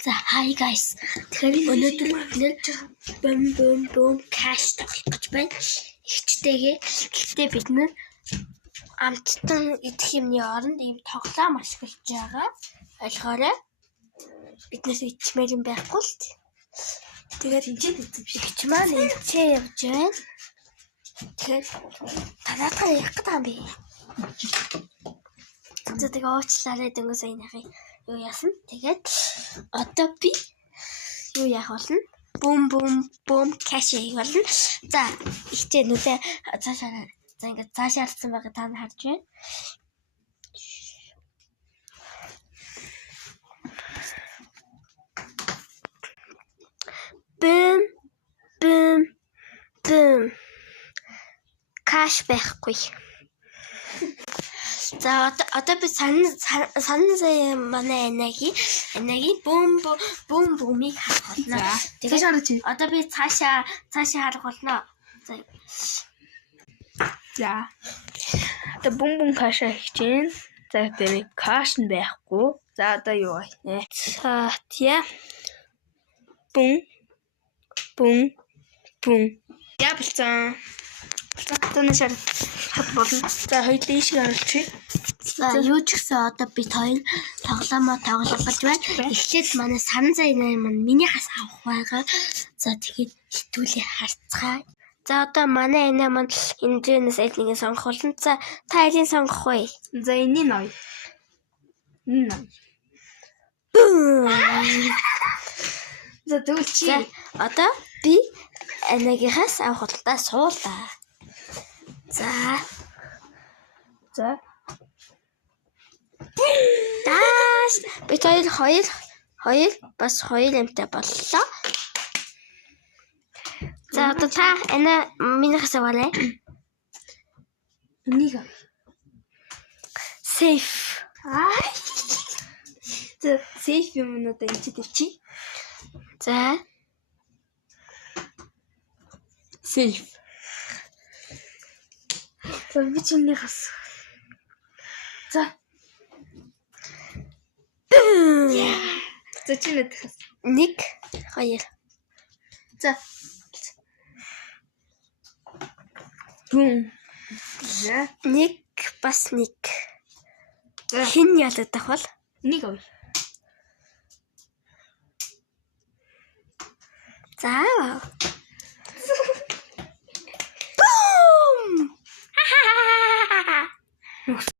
За hi guys. Тэгэхээр өнөөдөр бид бом cash тоглох гэж байна. Ихчтэйгээ. Гэхдээ бид нэр амттан идэх юмны оронд ийм тоглоом ашиглаж байгаа. Ойлгоорой. Биднээс ичмээр юм байхгүй л. Тэгээд энэ ичж маань ичээ явж байна. Тэгэхээр танаатай яах гэдэг юм бэ? За тэгээ уучлаарай дөнгөс саяныхыг юу яасан. Тэгээд одоо би юу яах болно? Бом кэш хийх болно. За ихтэй нүдэ цаашаа за ингээд цаашаа алдсан байгаа та нар харж байна. Бум кэш байхгүй. За одоо би санаа манай энагийн бумыг харах болно. Тэгээд одоо би цаашаа харах болно. За. Одоо бум каша хийж. За тэр каш нь байхгүй. За одоо юу вэ? За тя. Бум. Я болцсон. Танашаар хад болно. За хоёул ийшээ оруулчих. За юу ч гэсэн одоо бид хоёр тоглоомоо тоглох гэж байна. Эхлээд манай санаа зайнаа маань минийхээс авах байгаа. За тэгээд хитүүлээ харцгаая. За одоо манай энэ маань энэ дээрээс эднийг сонгох болно. За та алийг сонгох вэ? За энэ нь ой. За төвчи. Одоо би энэгийнхээс авах худалдаа суулаа. За. Даш бид хоёр бас хоёр амтай боллоо. За одоо та энэ минийхээс аваарай. Энийг Safe. За safe юм надад энэ чи. За. Safe. За би чиний хас. За. За чиний хас. 1 2. За. Бум. За. 1 бас 1. За. Хин ялагдах бол 1 ой. За.